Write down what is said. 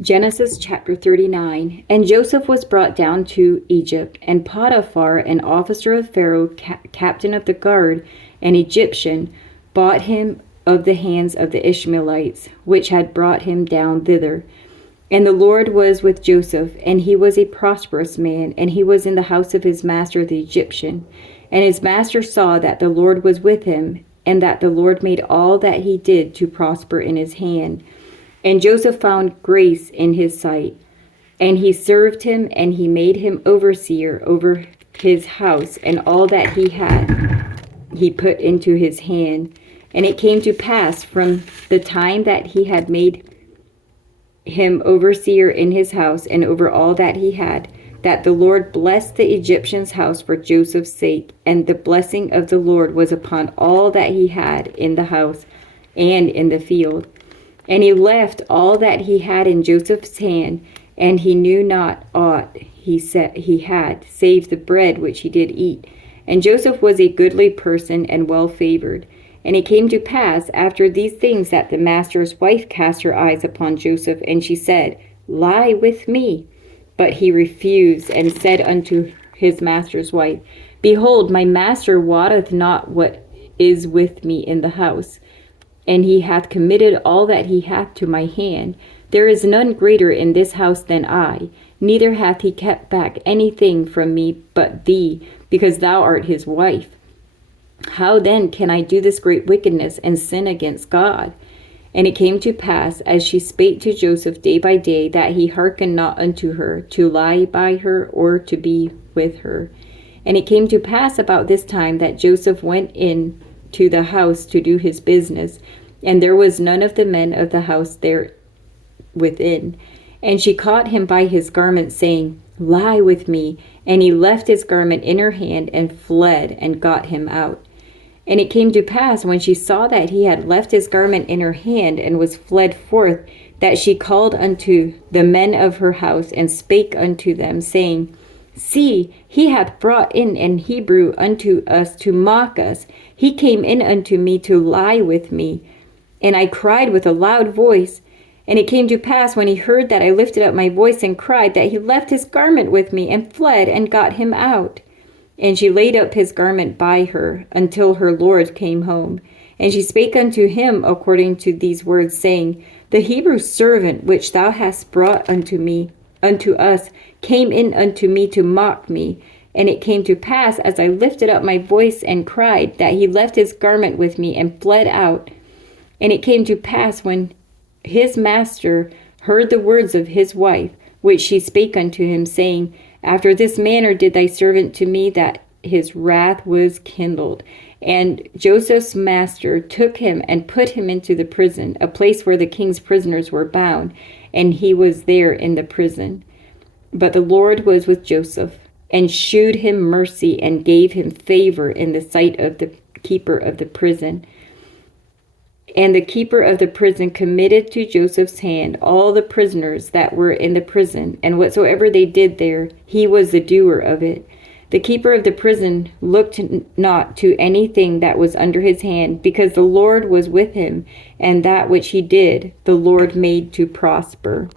Genesis chapter 39. And Joseph was brought down to Egypt, and Potiphar, an officer of Pharaoh, captain of the guard, an Egyptian, bought him of the hands of the Ishmaelites, which had brought him down thither. And the Lord was with Joseph, and he was a prosperous man, and he was in the house of his master the Egyptian. And his master saw that the Lord was with him, and that the Lord made all that he did to prosper in his hand. And Joseph found grace in his sight, and he served him, and he made him overseer over his house, and all that he had he put into his hand. And it came to pass from the time that he had made him overseer in his house and over all that he had, that the Lord blessed the Egyptian's house for Joseph's sake, and the blessing of the Lord was upon all that he had in the house and in the field. And he left all that he had in Joseph's hand, and he knew not aught he had, save the bread which he did eat. And Joseph was a goodly person and well favored. And it came to pass after these things that the master's wife cast her eyes upon Joseph, and she said, Lie with me. But he refused, and said unto his master's wife, Behold, my master wotteth not what is with me in the house, and he hath committed all that he hath to my hand. There is none greater in this house than I, neither hath he kept back anything from me but thee, because thou art his wife. How then can I do this great wickedness and sin against God? And it came to pass, as she spake to Joseph day by day, that he hearkened not unto her, to lie by her or to be with her. And it came to pass about this time that Joseph went in to the house to do his business, and there was none of the men of the house there within. And she caught him by his garment, saying, Lie with me. And he left his garment in her hand, and fled, and got him out. And it came to pass, when she saw that he had left his garment in her hand, and was fled forth, that she called unto the men of her house, and spake unto them, saying, See, he hath brought in an Hebrew unto us to mock us. He came in unto me to lie with me. And I cried with a loud voice. And it came to pass, when he heard that I lifted up my voice and cried, that he left his garment with me, and fled, and got him out. And she laid up his garment by her, until her Lord came home. And she spake unto him according to these words, saying, The Hebrew servant which thou hast brought unto us, came in unto me to mock me. And it came to pass, as I lifted up my voice and cried, that he left his garment with me, and fled out. And it came to pass, when his master heard the words of his wife, which she spake unto him, saying, After this manner did thy servant to me, that his wrath was kindled. And Joseph's master took him and put him into the prison, a place where the king's prisoners were bound, and he was there in the prison. But the Lord was with Joseph, and shewed him mercy, and gave him favor in the sight of the keeper of the prison. And the keeper of the prison committed to Joseph's hand all the prisoners that were in the prison, and whatsoever they did there, he was the doer of it. The keeper of the prison looked not to anything that was under his hand, because the Lord was with him, and that which he did, the Lord made to prosper.